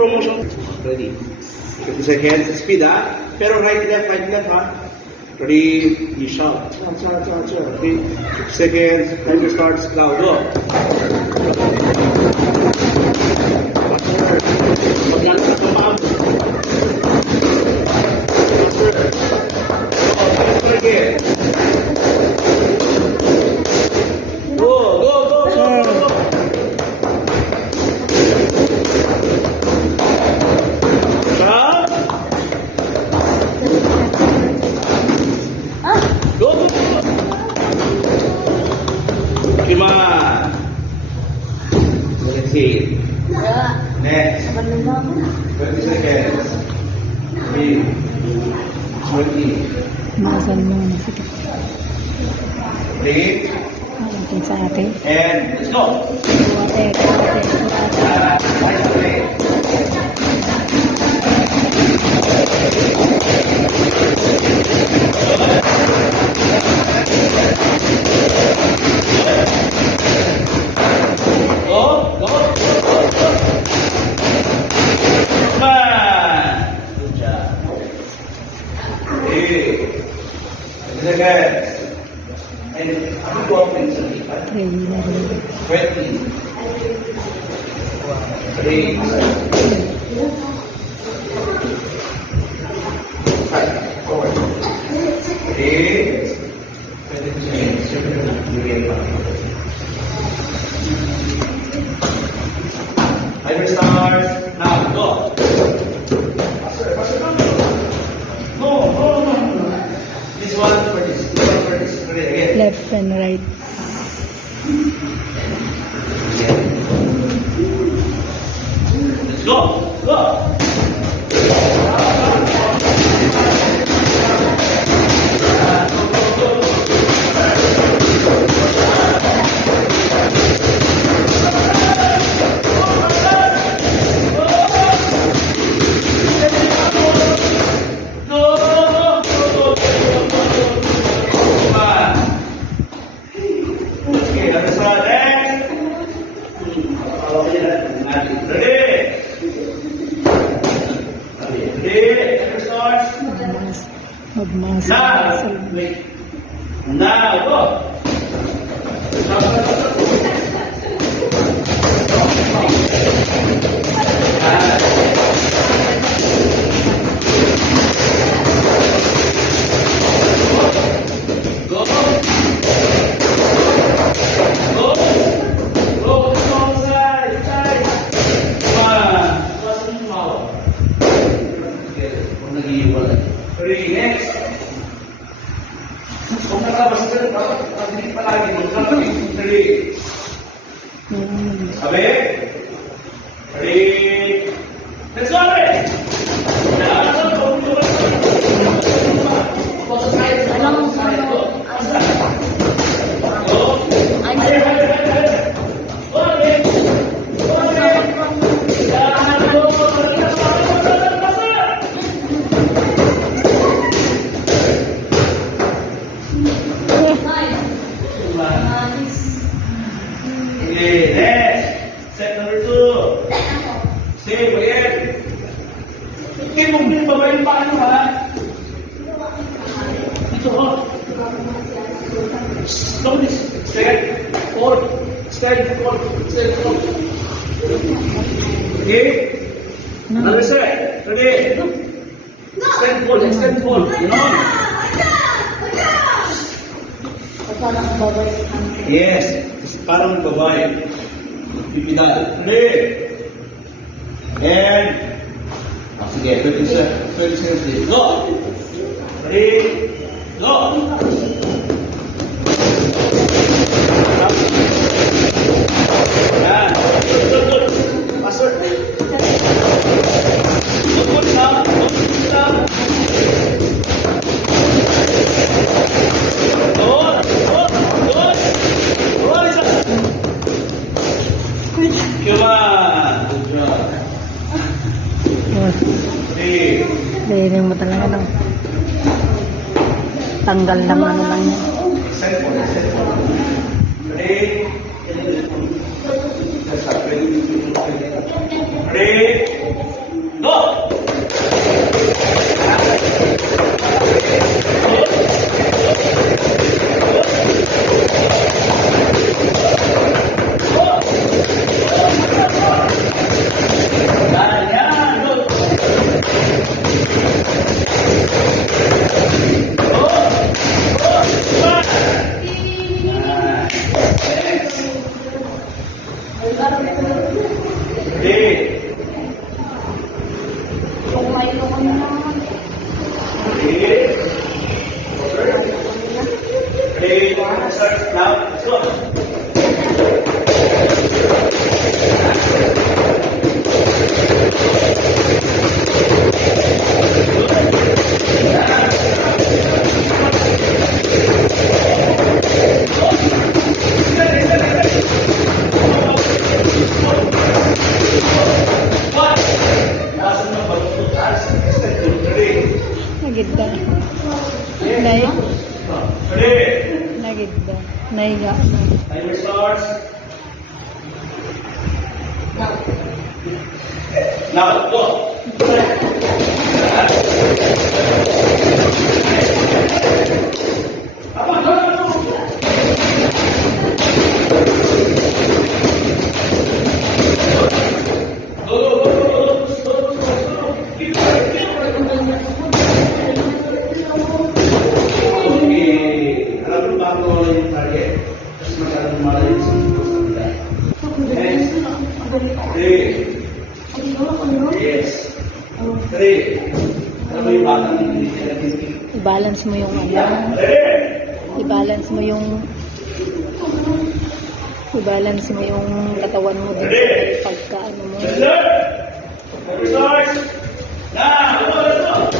promotion. Ready. 50 seconds. Speed, ha? Pero right, left, ha? Ready, you shout. Ready, 50 seconds. Timer starts now. Go. Maglalakad ka pa. Again. Go. Shout. Go. Come on. Let's see. Next. 20 seconds. 3, 20. Masan mo na sige. 3, Atin sa ate. and let's go. Go. Come on. Good job. 3, 20 seconds. And ako po ang pinagsabihan. 20. 3. 4. 3. 20. Timer starts. Now, go. Faster. No. This one for this. Ready, again. Left and right. Let's go. Okay, let's start next. Ready? Let's start. Magmasa. Now, go. Ready, next. Kung nakalabas ka, hindi palagi doon. Ready. Sabi? Ready. Let's go, ready. Okay, next. Set number 2. Same again. Hindi mo babayin pa ano ha? Dito ho. Slowly. Stand. Forward. Stand forward. Okay? Another set. Ready? Stand forward. You know? Yes. Parang babae. Pipidal. Ready? And sige, 20 seconds. Go! Ready? Go! Yan. Good. Faster. Good now. Come on. Good job. Hey. Leering mo talaga lang. Tanggal lang ano lang yan. Set for. Ready? Ready? Nahiga na. Timer starts. Now, go. Okay. Alam mo ba kung ano yung target? Mas masyadong malayo sa kanila. Next. 3. Yes. 3. Alam mo yung batang hindi sila tindig? I-balance mo yung ano. I-balance mo yung katawan mo din sa pagka ano mo. Yes, sir. Timer starts. Now, let's go.